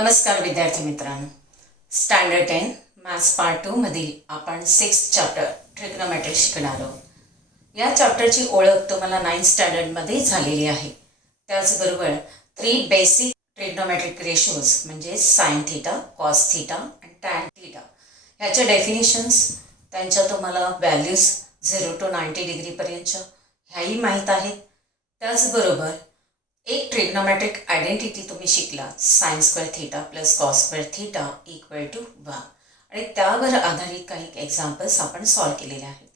नमस्कार विद्यार्थी मित्रांनो, स्टँडर्ड 10 मॅथ्स पार्ट 2 मधील आपण 6th चॅप्टर ट्रिग्नोमेट्री शिकणार आहोत. या चॅप्टरची ओळख तुम्हाला 9th स्टँडर्डमध्ये झालेली आहे. त्याचबरोबर 3 बेसिक ट्रिग्नोमेट्रिक रेशोज म्हणजे साइन थीटा, कॉस थीटा आणि टॅन थीटा ह्याच्या डेफिनेशन्स, त्यांच्या तुम्हाला व्हॅल्यूज 0 to 90 डिग्रीपर्यंतच्या ह्याही माहीत आहेत. त्याचबरोबर एक ट्रिग्नोमेट्रिक आयडेंटिटी तुम्ही शिकला, sine square theta plus cos square theta equal to 1 आणि त्यावर आधारित काही एक्झाम्पल्स आपण सॉल्व केलेले आहेत.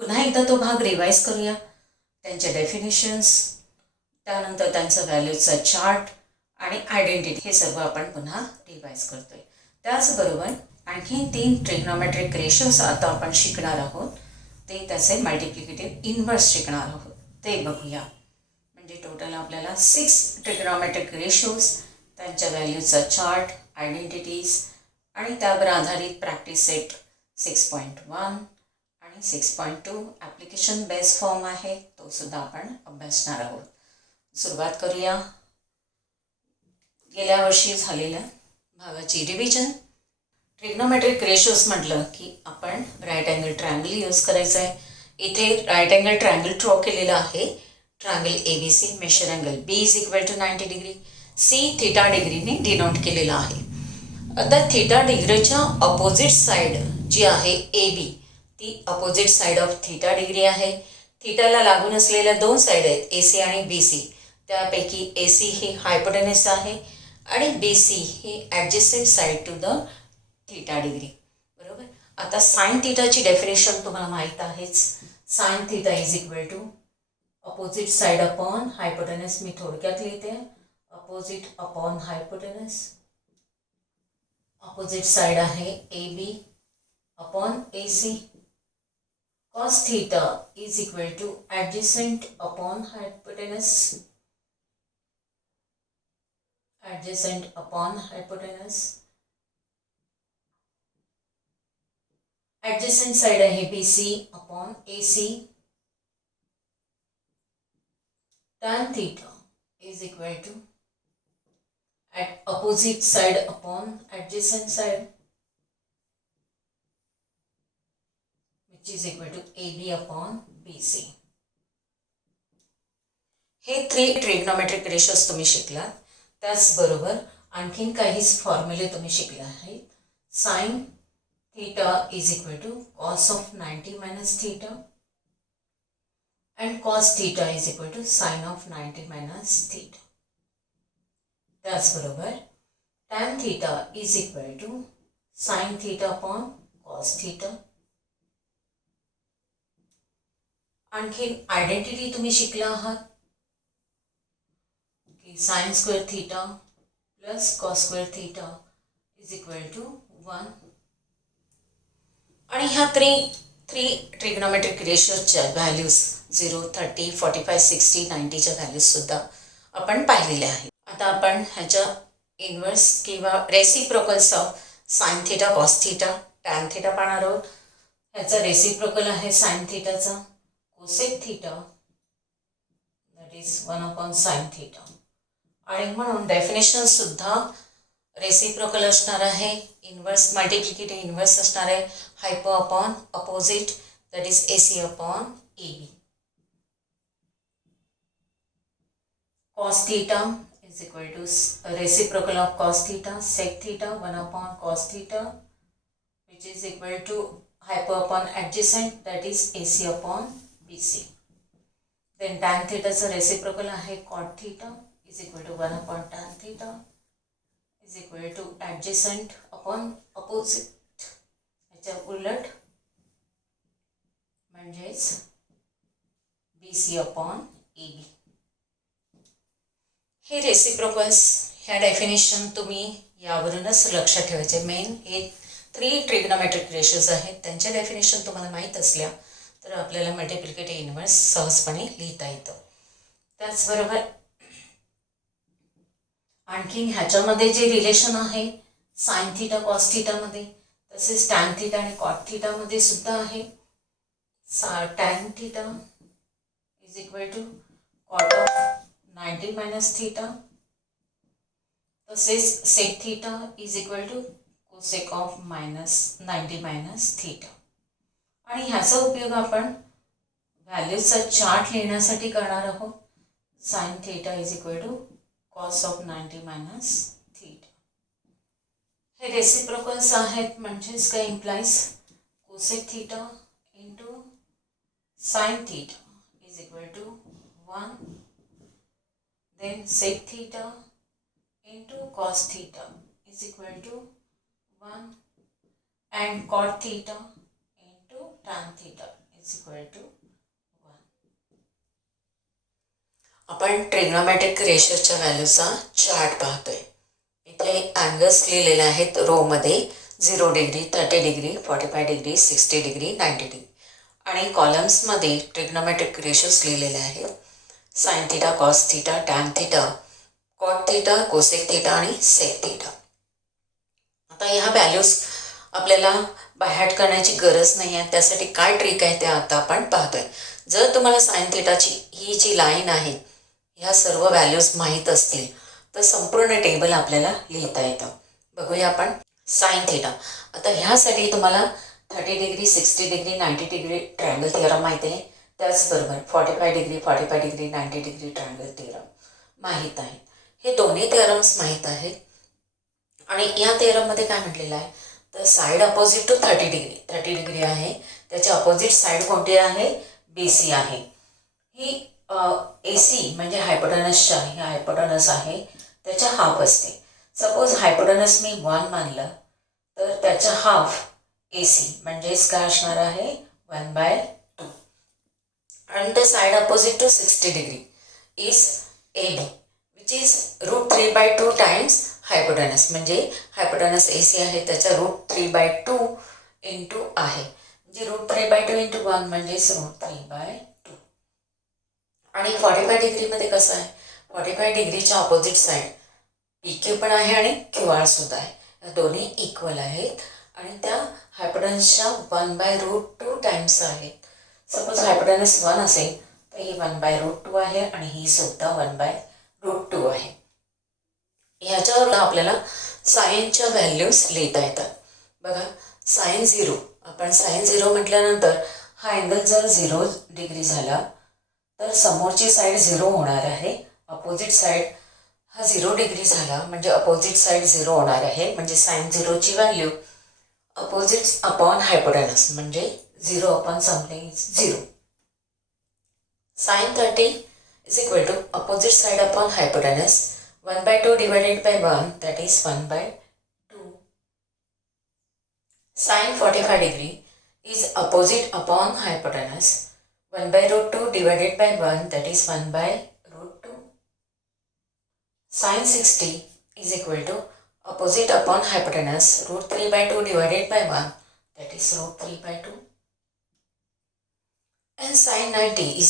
पुन्हा एकदा तो भाग रिवाईज करूया. त्यांचे डेफिनेशन्स, त्यानंतर त्यांचं व्हॅल्यूजचा चार्ट आणि आयडेंटिटी हे सर्व आपण पुन्हा रिवाईज करतोय. त्याचबरोबर आणखी 3 ट्रिग्नोमेट्रिक रेशोज आता आपण शिकणार आहोत. ते त्याचे मल्टिप्लिकेटिव्ह इन्व्हर्स शिकणार आहोत, ते बघूया. म्हणजे टोटल आपल्याला 6 ट्रिग्नोमेट्रिक रेशोज, त्यांच्या व्हॅल्यूजचा चार्ट, आयडेंटिटीज आणि त्यावर आधारित प्रॅक्टिस सेट 6.1 आणि 6.2 ॲप्लिकेशन बेस फॉर्म आहे, तो सुद्धा आपण अभ्यासणार आहोत. सुरुवात करूया गेल्या वर्षी झालेल्या भागाची रिव्हिजन. ट्रिग्नोमेट्रिक रेशोज म्हटलं की आपण राईट अँगल ट्रायंगल यूज करायचं आहे. इथे राईट अँगल ट्रायंगल ड्रॉ केलेला आहे. Triangle ABC, measure angle B is equal to 90 degree, C theta डिग्रीने डिनोट केलेला आहे. आता थीटा डिग्रीच्या अपोजिट साईड जी आहे AB, ती opposite side of theta degree आहे. थीटाला लागून असलेल्या 2 साईड आहेत, AC आणि BC. त्यापैकी AC ही हायपोटेनस आहे आणि BC ही adjacent side to the theta degree. बरोबर. आता साइन थीटाची डेफिनेशन तुम्हाला माहीत आहेच. Sine theta is equal to opposite side upon hypotenuse. मी थोडक्यात लिहिते, opposite upon hypotenuse. Opposite side आहे AB upon AC. Cos theta is equal to adjacent upon hypotenuse. Adjacent upon hypotenuse. Adjacent side आहे BC upon AC. tan theta is equal to at opposite side upon adjacent side, which is equal to AB upon BC. हे 3 trigonometric ratios तुम्ही शिकलात. त्याचबरोबर आणखीन काही फॉर्म्युले तुम्ही शिकले आहेत. Sine theta is equal to cos of 90 minus theta and cos theta is equal to sin of 90 minus theta. त्याचबरोबर tan theta is equal to sin theta upon cos theta. आणखी आयडेंटिटी तुम्ही शिकला आहात की sin square theta plus cos square theta is equal to 1. आणि ह्या 3 trigonometric रेशोजच्या values 0, 30, 45, 60, 90च्या व्हॅल्यूज सुद्धा आपण पाहिलेल्या आहेत. आता आपण ह्याच्या इन्व्हर्स किंवा reciprocals of sine theta, cos theta, tan theta पाहणार आहोत. ह्याचा रेसिप्रोकल आहे साइन थीटाचा cosec theta, that is 1 upon sine theta. आणि म्हणून डेफिनेशन सुद्धा रेसिप्रोकल असणार आहे. इन्व्हर्स मल्टिप्लिकेटिव्ह इन्व्हर्स असणार आहे. हायपो upon opposite, that is AC upon AB. cos theta is equal to reciprocal of cos theta, sec theta 1 upon cos theta, which is equal to hypo upon adjacent, that is AC upon BC. Then tan theta is a reciprocal आहे cot theta is equal to 1 upon tan theta is equal to adjacent upon opposite. याच्या उलट म्हणजेच BC upon AB. हे reciprocals, ह्या definition तुम्ही यावरूनच लक्षात ठेवायचे. मेन हे 3 ट्रिग्नोमेट्रिक रेशोज आहेत, त्यांच्या डेफिनेशन तुम्हाला माहीत असल्या तर आपल्याला मल्टिप्लिकेटिव्ह इन्व्हर्स सहजपणे लिहिता येतं. त्याचबरोबर आणखीन ह्याच्यामध्ये जे रिलेशन आहे साइन थीटा कॉस थीटामध्ये, तसेच टॅन थीटा आणि कॉट थीटामध्ये सुद्धा आहे. Tan theta is equal to cot of 90 minus theta. तसेच sec theta is equal to cosec of -90 minus theta. आणि ह्याचा उपयोग आपण व्हॅल्यूजचा चार्ट लिहिण्यासाठी करणार आहोत. Sine theta is equal to cos of 90 minus theta. हे रेसिप्रोकल्स आहेत, म्हणजेच काय implies cosec theta into sine theta is equal to 1, then sec theta into cos theta is equal to 1 and cot theta into tan theta is equal to 1. आपण trigonometric रेशोच्या व्हॅल्यूचा chart पाहतोय. इथे angles लिहिलेले आहेत row मध्ये 0 degree, 30 degree, 45 degree, 60 degree, 90 degree. आणि कॉलम्समध्ये trigonometric ratios लिहिलेले आहेत. Sine theta, cos theta, tan theta, cot theta, cosec theta आणि सेक थीटा. आता ह्या व्हॅल्यूज आपल्याला बाय हार्ट करण्याची गरज नाही आहे. त्यासाठी काय ट्रिक आहे ते आता आपण पाहतोय. जर तुम्हाला साइन थीटाची ही जी लाईन आहे ह्या सर्व व्हॅल्यूज माहीत असतील तर संपूर्ण टेबल आपल्याला लिहिता येतं. बघूया आपण साइन थीटा. आता ह्यासाठी तुम्हाला 30 degree, 60 degree, 90 degree triangle theorem माहिती आहे. त्याचबरोबर 45 degree, 45 degree, 90 degree triangle theorem माहीत आहे. हे दोन्ही थिअरम्स माहीत आहेत. आणि या थिअरममध्ये काय म्हटलेलं आहे तर side opposite to 30 degree, 30 degree आहे, त्याच्या अपोजिट साईड कोणती आहे, BC आहे. ही AC म्हणजे हायपोटेनसच्या, हे हायपोटेनस आहे त्याच्या हाफ असते. सपोज हायपोटेनस मी 1 मानलं तर त्याच्या हाफ AC म्हणजेच काय असणार आहे 1/2. and the side opposite to 60 degree is AB which is √3/2 times hypotenuse. म्हणजे हायपोटेनस AC आहे त्याचा √3/2 इंटू आहे, म्हणजे √3/2 इंटू 1 म्हणजेच √3/2. आणि 45 डिग्रीमध्ये कसं आहे, 45 डिग्रीच्या ऑपोजिट साईड PQ पण आहे आणि QR सुद्धा आहे. या दोन्ही इक्वल आहेत आणि त्या हायपोटेनसच्या 1/√2 टाइम्स आहेत. सपोज हायपोटेनस 1 असेल तर ही 1/√2 आहे आणि ही सुद्धा 1/√2 आहे. ह्याच्यावर आपल्याला साइनच्या व्हॅल्यूज लिहिता येतात. बघा साइन 0, आपण साइन 0 म्हटल्यानंतर हा अँगल जर 0 डिग्री झाला तर समोरची साईड 0 होणार आहे. अपोजिट साईड हा 0 डिग्री झाला म्हणजे अपोजिट साईड 0 होणार आहे. म्हणजे साइन 0ची व्हॅल्यू अपोजिट्स अपॉन हायपोटेनस म्हणजे 0 अपॉन समथिंग इज 0. साइन 30 is equal to opposite side upon hypotenuse 1/2 divided by 1, that is 1/2. Sin 45 degree is opposite upon hypotenuse 1/√2 divided by 1, that is 1/√2. Sin 60 is equal to opposite upon hypotenuse √3/2 divided by 1, that is √3/2. And sin 90 is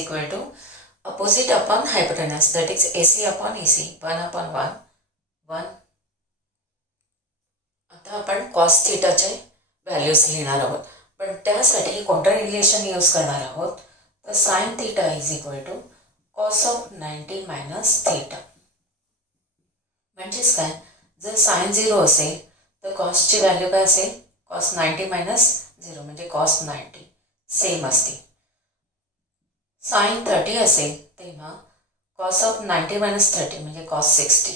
equal to opposite upon hypotenuse, that is AC upon AC, 1 upon 1, 1. आता आपण cos थीटाचे values लिहिणार आहोत, पण त्यासाठी कोणतं relation use करणार आहोत तर sine theta is equal to cos of 90 minus theta. म्हणजेच काय, जर साइन 0 असेल तर कॉसची व्हॅल्यू काय असेल, कॉस 90 मायनस 0 म्हणजे कॉस 90 सेम असते. साइन 30 असेल तेव्हा कॉस ऑफ 90 मायनस 30 म्हणजे कॉस 60.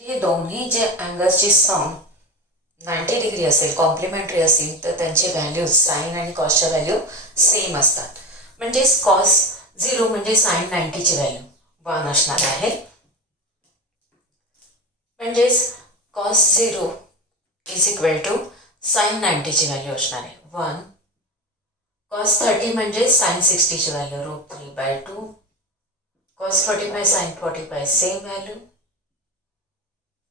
हे दोन्ही जे अँगल्सची सम 90 डिग्री असेल, कॉम्प्लिमेंटरी असेल तर त्यांचे व्हॅल्यूज साइन आणि कॉसच्या व्हॅल्यू सेम असतात. म्हणजेच कॉस 0 म्हणजे साइन 90ची व्हॅल्यू 1 असणार आहे. म्हणजेच cos 0 is equal to sine 90ची व्हॅल्यू असणार आहे 1. कॉस 30 म्हणजे साइन 60ची value √3/2. Cos 45 sine 45 same value.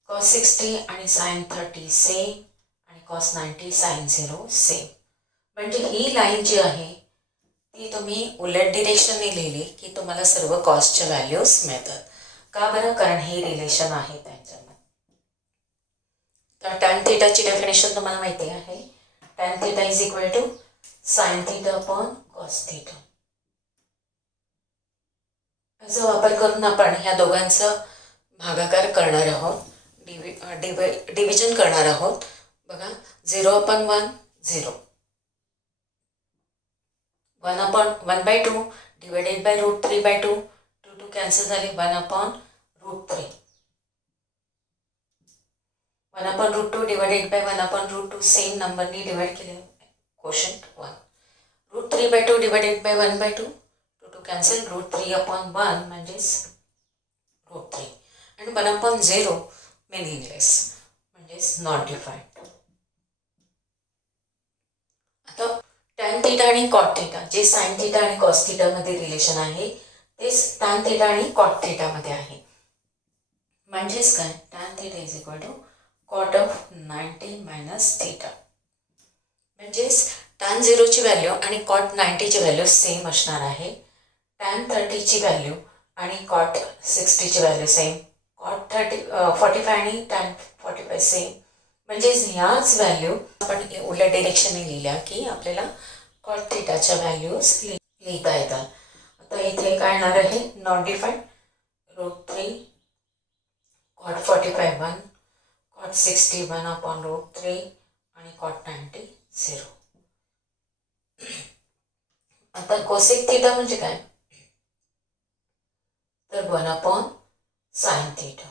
Cos 60 आणि साइन 30 सेम आणि कॉस 90 साइन 0 सेम. म्हणजे ही लाईन जी आहे ती तुम्ही उलट डिरेक्शनने लिहिली की तुम्हाला सर्व कॉसच्या व्हॅल्यूज मिळतात. का बरं, कारण हे रिलेशन आहे त्यांच्यामध्ये. तर टॅन थीटाची डेफिनेशन तुम्हाला माहिती आहे. Tan theta is equal to sine theta upon cos theta. याचा वापर करून आपण ह्या दोघांचा भागाकार करणार आहोत, डिव्हिजन करणार आहोत. बघा, 0/1 0, 1/2 डिवायडेड बाय √3/2, 2 कॅन्सल झाले, 1/√3, 1/√2 डिवायडेड बाय 1/√2 सेम नंबरनी डिवाइड केले, कोशंट 1, √3/2 डिवायडेड बाय 1/2, 2 कॅन्सल, √3/1 म्हणजेच √3, आणि 1/0 मिनिंगलेस म्हणजेच नॉट डिफाईन्ड. आता टॅन थिटा आणि कॉट थिटा, जे साइन थिटा आणि कॉस थिटामध्ये रिलेशन आहे तेच टॅन थिटा आणि कॉट थिटामध्ये आहे. म्हणजेच काय, tan theta is equal to cot of 90 minus theta. म्हणजेच टॅन 0ची व्हॅल्यू आणि कॉट 90ची व्हॅल्यू सेम असणार आहे. टॅन 30ची व्हॅल्यू आणि कॉट 60ची व्हॅल्यू सेम, कॉट 45 आणि टॅन 45 सेम. म्हणजेच ह्याच व्हॅल्यू आपण उलट डिरेक्शनने लिहिल्या की आपल्याला कॉट थिटाच्या व्हॅल्यूज लिहिता येतात. आता इथे काय येणार आहे, नॉट डिफाईन्ड, √3, कॉट 45 1, कॉट 60 1/√3 आणि कॉट 90 0. आता कोसेक थिटा म्हणजे काय, तर 1/sin थिटा.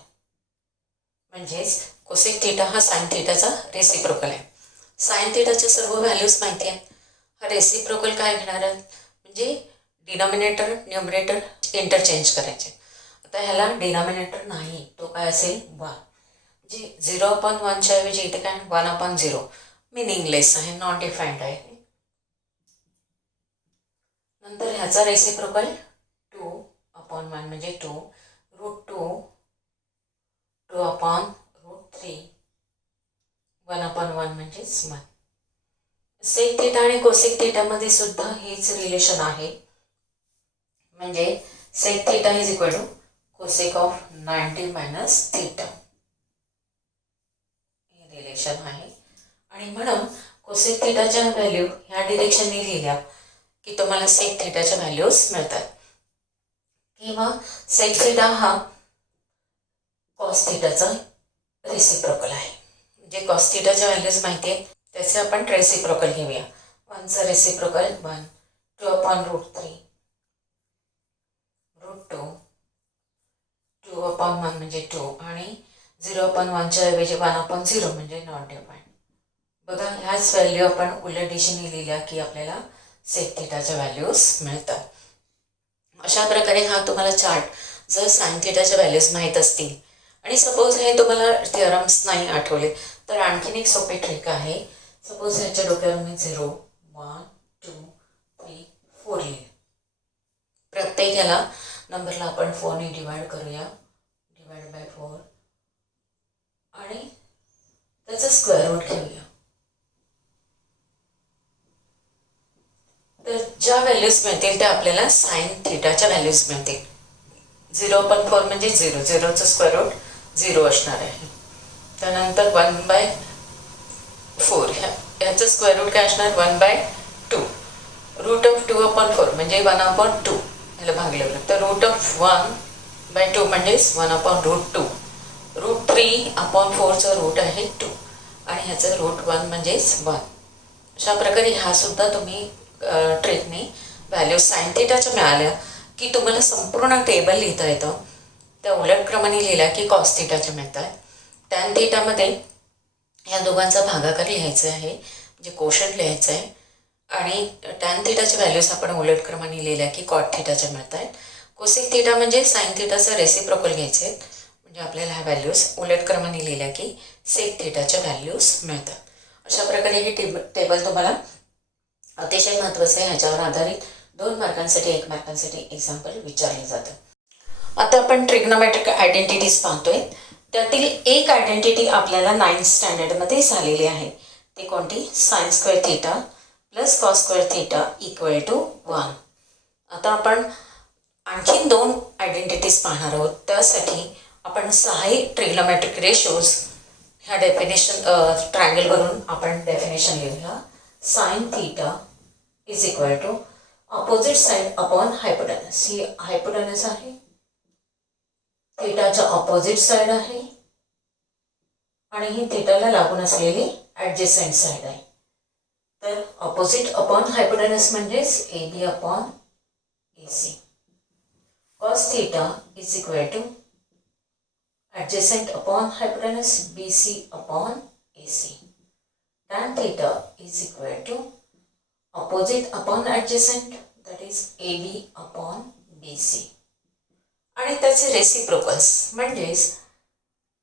म्हणजेच कोसेक थिटा हा साइन थिटाचा रेसिप्रोकल आहे. साइन थिटाच्या सर्व व्हॅल्यूज माहिती आहेत. हा रेसिप्रोकल काय घेणार आहे, म्हणजे डिनॉमिनेटर न्यूमरेटर इंटरचेंज करायचे. आता ह्याला डिनॉमिनेटर नाही, तो काय असेल 1, म्हणजे 0/1च्या ऐवजी इथे काय 1/0 मिनिंगलेस आहे, नॉट डिफाईन्ड आहे. नंतर ह्याचा रेसिप्रोकल 2/1 म्हणजे 2, √2, 2/√3, 1/1 म्हणजेच 1. सेक थिटा आणि कोसेक थिटामध्ये सुद्धा हेच रिलेशन आहे. म्हणजे sec theta is equal to cosec of 90 minus theta, हे रिलेशन आहे. आणि म्हणून कोसेक थिटाच्या व्हॅल्यू ह्या डिरेक्शनने लिहिल्या की तुम्हाला सेक थिटाच्या व्हॅल्यूज मिळतात. किंवा सेक थिटा हा कॉस थिटाचा रेसिप्रोकल आहे. म्हणजे कॉस थिटाच्या व्हॅल्यूज माहिती आहेत, त्याचे आपण रेसिप्रोकल घेऊया. 1चा रेसिप्रोकल 1, 2/√3, √2, 2/1 म्हणजे 2, आणि 0/1च्या ऐवजी 1/0 म्हणजे नॉट डिफाईन्ड. बघा, ह्याच व्हॅल्यू आपण उलट दिशेने लिहिल्या की आपल्याला सेक थिटाच्या व्हॅल्यूज मिळतात. अशा प्रकारे हा तुम्हाला चार्ट, जर साइन थिटाच्या व्हॅल्यूज माहीत असतील आणि सपोज हे तुम्हाला थिअरम्स नाही आठवले तर आणखीन एक सोपी ट्रिक आहे. सपोज ह्याच्या डोक्यावर मी 0, 1, 2, 3, 4 लिहिले. प्रत्येक ह्याला नंबरला आपण 4ने डिवाइड करूया, डिवाइड बाय 4, आणि त्याचं स्क्वेअर रूट घेऊया. तर ज्या व्हॅल्यूज मिळतील त्या आपल्याला साइन थिटाच्या व्हॅल्यूज मिळतील. 0/4 म्हणजे 0, 0चं स्क्वेअर रूट 0 असणार आहे. त्यानंतर 1/4 ह्याचं स्क्वेअर रूट काय असणार, 1/2, √2/4 म्हणजे 1/2, ह्याला भागलं तर √1/2 म्हणजेच 1/√2, √3/4चं रूट आहे 2, आणि ह्याचं √1 म्हणजेच 1. अशा प्रकारे ह्या सुद्धा तुम्ही ट्रिकने व्हॅल्यू साइन थिटाच्या मिळाल्या की तुम्हाला संपूर्ण टेबल लिहिता येतं. त्या उलट क्रमाने लिहिल्या की कॉस थिटाच्या मिळतात. टॅन थिटामध्ये ह्या दोघांचा भागाकार लिहायचा आहे, म्हणजे कोशंट लिहायचं आहे. आणि टॅन थिटाच्या व्हॅल्यूज आपण उलट क्रमाने लिहिल्या की कॉट थिटाच्या मिळत आहेत. कोसेक थिटा म्हणजे साइन थिटाचं रेसिप्रोकल घ्यायचे आहेत, म्हणजे आपल्याला ह्या व्हॅल्यूज उलट क्रमाने लिहिल्या की सेक थिटाच्या व्हॅल्यूज मिळतात. अशा प्रकारे हे टेबल तुम्हाला अतिशय महत्त्वाचं आहे. ह्याच्यावर आधारित 2 मार्कांसाठी 1 मार्कांसाठी एक्झाम्पल विचारले जातं. आता आपण ट्रिग्नोमेट्रिक आयडेंटिटीज पाहतोय. त्यातील एक आयडेंटिटी आपल्याला 9th स्टँडर्डमध्ये झालेली आहे. ती कोणती, sine square theta plus cos square theta equal to 1. आता आपण आणखीन 2 आयडेंटिटीज पाहणार आहोत. त्यासाठी आपण सहाय्यक ट्रिग्नोमेट्रिक रेशोज ह्या डेफिनेशन ट्रायंगलवरून आपण डेफिनेशन लिहूया. Sine theta is equal to opposite side upon hypotenuse. ही हायपोटेनस आहे थीटाच्या ऑपोजिट साईड आहे आणि ही थीटाला लागून असलेली ॲडजेसंट साईड आहे. तर ऑपोजिट अपॉन हायपोटेनस म्हणजेच A B upon A C. Cos theta is equal to adjacent upon hypotenuse BC upon AC. Tan theta is equal to opposite upon adjacent, that is AB upon BC. आणि त्याचे reciprocals म्हणजेच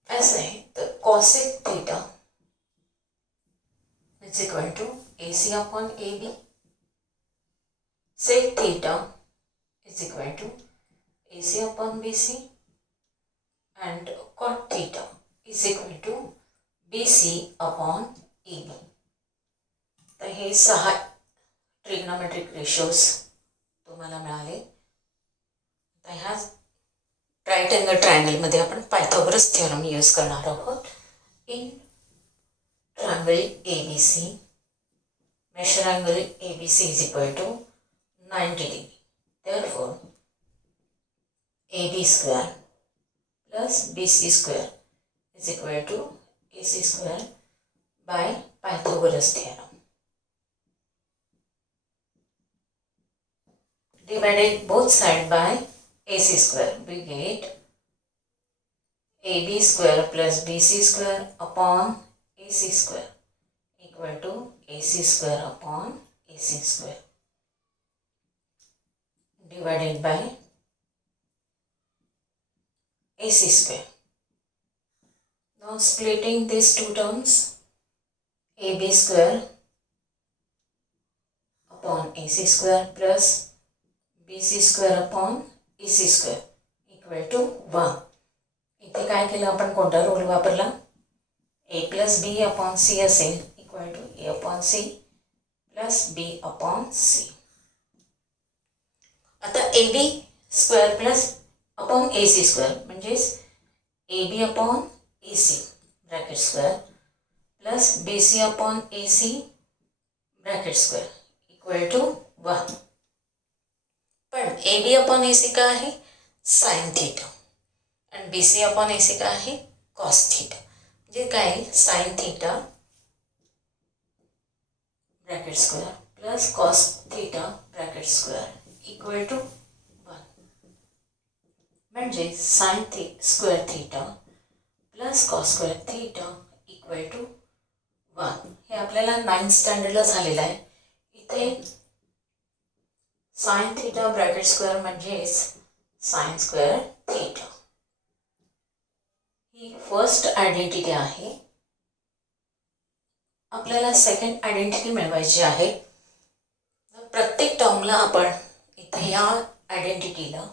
असं आहे तर cosec theta is equal to AC upon AB. Sec theta is equal to AC upon BC. And cot theta is equal to BC upon AB. तर हे 6 trigonometric ratios तुम्हाला मिळाले. तर ह्या राईट अँगल ट्रायंगलमध्ये आपण पायथागोरस थिअरम यूज करणार आहोत. In triangle ABC, measure angle ABC is equal to 90 degree. Therefore, AB square plus BC square is equal to AC square by Pythagoras theorem. Divided both sides by AC square, we get AB square plus BC square upon AC square equal to AC square upon AC square divided by AC square. Now splitting these two terms, AB square upon AC square plus BC square upon AC square equal to 1. इथे काय केलं आपण कोणता rule वापरला? A plus B upon C असेल equal to A upon C plus B upon C. आता AB square plus upon A C square म्हणजेच A B upon A C bracket square plus B C upon A C bracket square equal to 1. पण A B upon A C का आहे? Sine theta. आणि B C upon A C का आहे? Cos theta. म्हणजे काय? Sine theta bracket square plus cos theta bracket square equal to म्हणजे sine square theta plus cos square theta equal to 1. हे आपल्याला 9th स्टँडर्डला झालेलं आहे. इथे साइन थीटा ब्रॅकेट स्क्वेअर म्हणजेच साइन स्क्वेअर थीटा ही फर्स्ट आयडेंटिटी आहे. आपल्याला सेकंड आयडेंटिटी मिळवायची आहे. प्रत्येक टर्मला आपण इथे या आयडेंटिटीला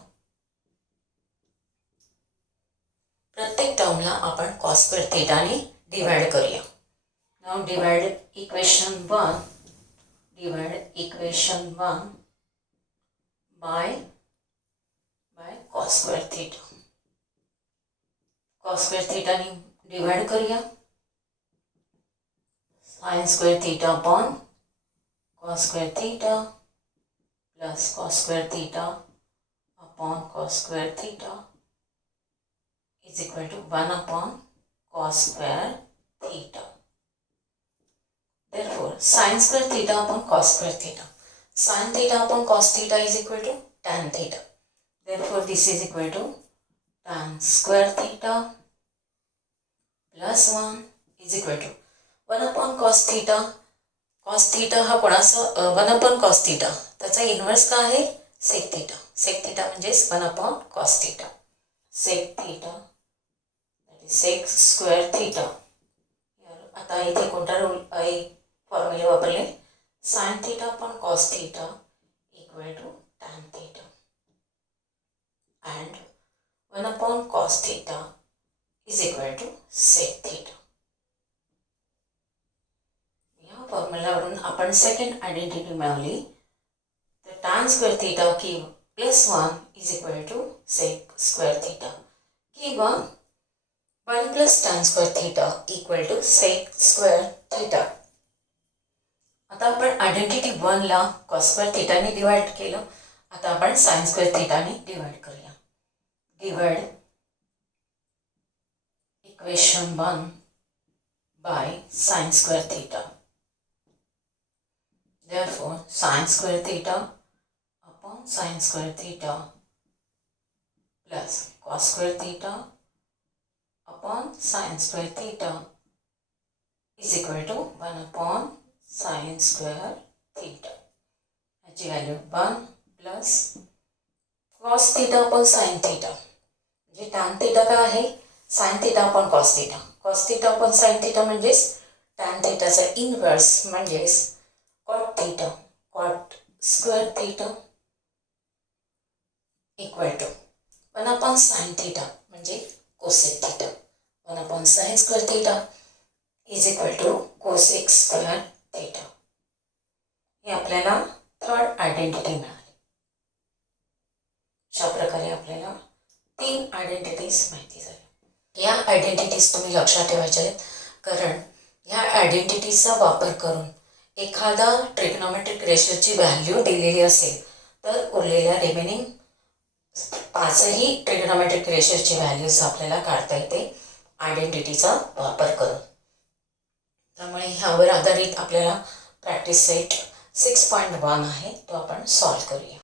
प्रत्येक टर्मला आपण कॉस स्क्वेअर थीटाने डिवाइड करूया. Now divide equation 1 by cos square theta. Cos square थीटाने डिवाइड करूया. Sine square theta upon cos square theta plus cos square theta upon cos square theta is equal to 1 upon cos square theta. Therefore, sin square theta upon cos square theta. Sin theta upon cos theta is equal to tan theta. Therefore, this is equal to tan square theta plus 1 is equal to 1 upon cos theta. Cos theta हा कोणाचा 1 upon cos theta. त्याचा inverse काय आहे? sec theta. Sec theta म्हणजेच 1 upon cos theta. Sec theta sec square theta. आता इथे कोणता rule फॉर्म्युले वापरले? Sine theta upon cos theta equal to tan theta and 1 upon cos theta is equal to sec theta. या फॉर्म्युलावरून आपण second identity मिळवली. तर टॅन स्क्वेअर थीटा की plus 1 is equal to sec square theta किंवा 1 plus tan square theta equal to sec square theta. आता आपण identity 1 ला cos square theta ने डिवाइड केलं. आता आपण sin square theta ने डिवाइड करूया. Divide equation 1 by sin square theta. Therefore, sin square theta upon sin square theta plus cos square theta upon sin square theta is equal to 1 upon sin square theta. याची value 1 plus cos theta upon sin theta. म्हणजे tan theta काय आहे? sin theta upon cos theta. cos theta upon sin theta म्हणजेच tan theta चा inverse म्हणजेच cot theta. cot square theta equal to 1 upon sin theta म्हणजे cosec theta. 1 upon sin square theta is equal to cosec square theta. हे आपल्याला third identity मिळाली. अशा प्रकारे आपल्याला 3 आयडेंटिटीज माहिती झाल्या. या आयडेंटिटीज तुम्ही लक्षात ठेवायच्या आहेत, कारण ह्या आयडेंटिटीजचा वापर करून एखादा ट्रिग्नोमेट्रिक रेशोची व्हॅल्यू दिलेली असेल तर उरलेल्या रिमेनिंग 5ही ट्रिग्नोमेट्रिक रेशोची व्हॅल्यूज आपल्याला काढता येते आयडेंटिटीचा वापर करून. त्यामुळे ह्यावर आधारित आपल्याला प्रॅक्टिस सेट 6.1 आहे तो आपण सॉल्व करूया.